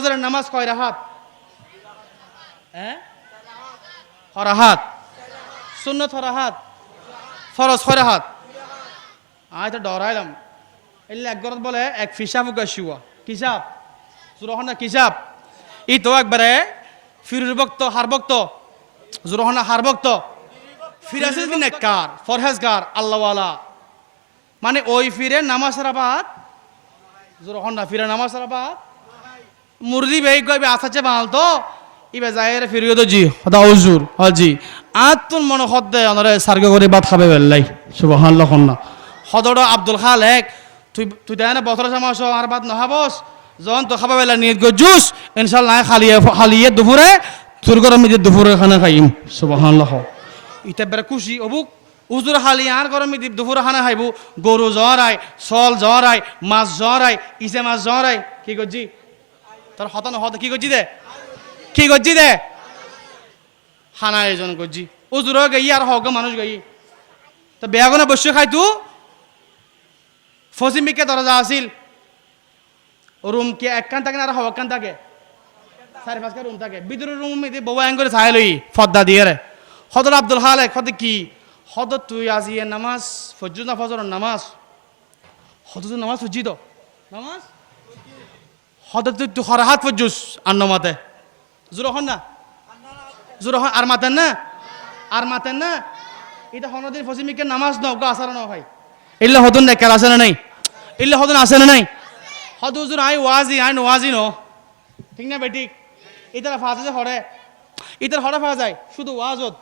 ফজরের নামাজ কয় রাকাত? কয় রাকাত? সুন্নত কয় রাকাত? ফরজ কয় রাকাত? তো ডরাইলাম এলে একগরত বলে এক ফিসাব গাছিওয়া কিসাব জুরহনা কিসাব ই তো একবারে ফিরুর বক্ত হার বক্ত জুরহনা হার বক্ত ফিরাসিল নেককার ফরহেজগার আল্লাহওয়ালা মানে ওই ফিরে নামাজ রাবাত জুরহনা ফিরে নামাজ রাবাত মুরদি বেই কইবে আসাচে বাল তো ইবে যায়রে ফিরিও তো জি হদা হুজুর হাজি আতুন মন হদ্দে অনরে সার্গ করে ভাত খাবে বেল্লাই সুবহানাল্লাহ কন্না হদড় আব্দুল খালেক তুই দেনা বছর সমাস আর বাদ নহাবস যখন তো খাবা বেলা নিয়ত গজুস ইনশাআল্লাহ খালিয়ে দুপুরে তোর গরম মিদে দুপুরে খানা খাইম সুবহানাল্লাহ ইতা বেরা খুশি অবুক হুজুর খালি আর গরম মিদে দুপুরে খানা খাইবো গরু জরাই সল জরাই মাছ জরাই ইসে মাছ জরাই কি গজি তোর হতানো হত কি গজি দে কি গজি দে খানা এজন গজি হুজুর গাই আর হগ মানুষ গাই তো বেয়াগনা বসে খাই তু ফসিমিকে দরজা আসিল রুম কে একখান থাকে না আর হওয়াকান থাকে 4-5টা রুম থাকে ভিতরের রুম মধ্যে বউ আইন করে ছাই লই ফদ্দা দিয়ে রে হদর আব্দুল খালেক হদ কি হদ তুই আজিয়ে নামাজ ফজর না ফজর নামাজ হদ তুই নামাজ ফজি তো নামাজ হদ তুই হরহাত ফজুস আন্ন মাতে জুরহন না জুরহন আর মাতেন না এটা হনদিন ফসিমিকে নামাজ নাও গা আসার না ভাই ইল্লা হদন না কেলা আছে না নাই ইল্লা হদন আছে না নাই হদ হুজুর আই ওয়াজি নো ঠিক না বেটি ইতারা ফাজে যে হরে ইতার হরে ফাজা যায় শুধু ওয়াজত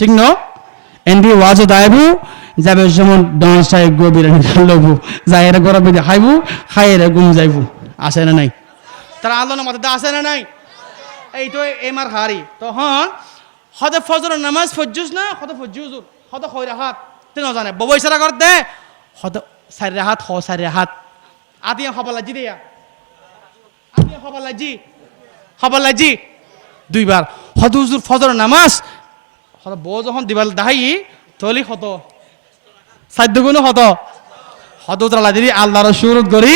ঠিক না এন্ডি ওয়াজত আইবু যাবে যেমন ডান্স আই গো বিরানি লবু যায়রে গরবে খাইবু খাইরে ঘুম যাইবু আছে না নাই তার আল্লাহর মাথা আছে না নাই এই তো এমার হারি তখন হদ ফজর নামাজ ফজুস না হদ ফজুস হদ কয় রাকাত তে না জানে ববই ইশারা কর দে হদ 4 রাকাত 4 রাকাত আদিয়া খবলাজি দিয়া আদিয়া খবলাজি দুইবার হদ হুজুর ফজর নামাজ হদ বউ যখন দিবাল দাহাই তলি হত সাধ্য গুণ হত হদ উতরা দিদি আল্লাহর শুরুত করি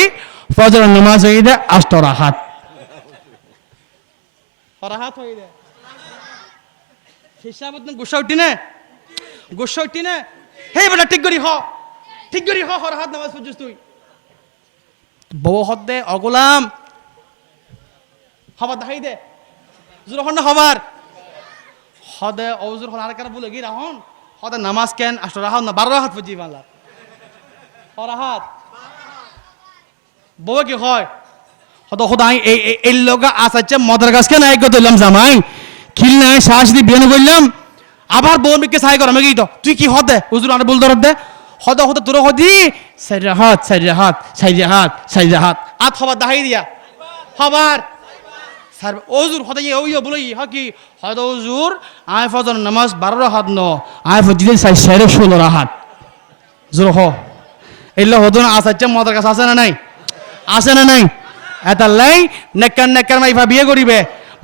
ফজর নামাজ হই দে 8 রাকাত রাকাত হই দে হিসাবত গুসা উঠি না হে বেটা ঠিক করি হ রাকাত নামাজ পড়ছিস তুই বউ হদে অগোলাম হবার দেখাই দে জোর হন না হবার হদে অজুর হন আর কার বলে গি রাহন হদে নামাজ কেন 8 রাকাত না 12 রাকাত পড়ছি বাংলা রাকাত বউ কি হয় হদ খোদাই এই লগা আসাচ্ছে মদর গাছ কেন এক গতলাম জামাই খিল নাই শ্বাস দি বিয়ে করলাম আবার বউ মিকে সাই কর আমি কি তো তুই কি হদে হুজুর আর বল দরদ দে হদ তোর হদি 4 রাকাত আত হবার দেখাই দিয়া হবার স্যার ওজুর হদে ওই বলই হকি হদ ওজুর আয় ফজর নামাজ 12 রাকাত ন আয় ফজিদে 16 রাকাত জোর হ এল্লা হদন আসাচ্ছে মদর কাছে আছে না নাই এতালাই নেকার মাইফা বিয়ে করিবে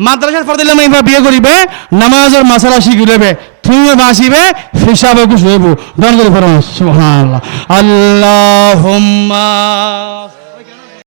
মাদ্রাসার ফরদিল্লা মাইফা বিয়ে করিবে নামাজের মাসালা শিখি লইবে তুমি বাসিবে হিসাবে কুছ হইব দন করে পড়ো সুবহানাল্লাহ আল্লাহুম্মা